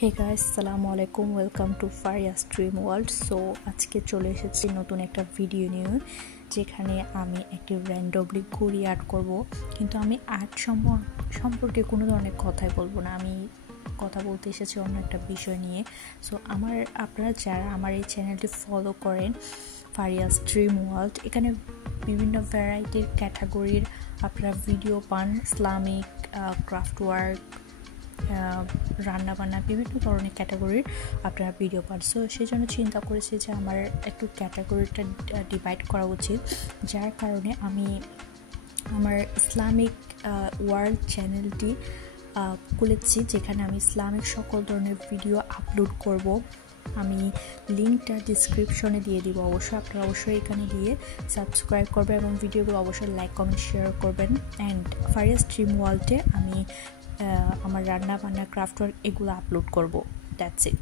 হে guys, আসসালামু আলাইকুম। Welcome to Faria's dream world. So আজকে চলে এসেছি নতুন একটা ভিডিও নিয়ে, যেখানে আমি একটি র্যান্ডমলি ঘড়ি আর্ট করব। কিন্তু আমি আর্ট সম্পর্কে কোনো ধরনের কথাই বলবো না। আমি কথা বলতে এসেছি অন্য একটা বিষয় নিয়ে। সো আপনারা যারা আমার এই চ্যানেলটি ফলো করেন, ফারিয়াস ড্রিম ওয়ার্ল্ড, এখানে বিভিন্ন ভ্যারাইটির ক্যাটাগরির আপনারা ভিডিও পান। ইসলামিক, ক্রাফট ওয়ার্ক, রান্নাবান্না, বিভিন্ন ধরনের ক্যাটাগরির আপনারা ভিডিও পান। সো সেই জন্য চিন্তা করেছি যে আমার একটু ক্যাটাগরিটা ডিভাইড করা উচিত, যার কারণে আমি আমার ইসলামিক ওয়ার্ল্ড চ্যানেলটি খুলেছি, যেখানে আমি ইসলামিক সকল ধরনের ভিডিও আপলোড করব। আমি লিঙ্কটা ডিসক্রিপশনে দিয়ে দিব, আপনারা অবশ্যই এখানে গিয়ে সাবস্ক্রাইব করবেন এবং ভিডিওগুলো অবশ্যই লাইক, কমেন্ট, শেয়ার করবেন। অ্যান্ড ফারিয়াস ড্রিম ওয়ার্ল্ডে আমি আমার রান্না বান্না, ক্রাফট ওয়ার্ক এগুলো আপলোড করব। That's it.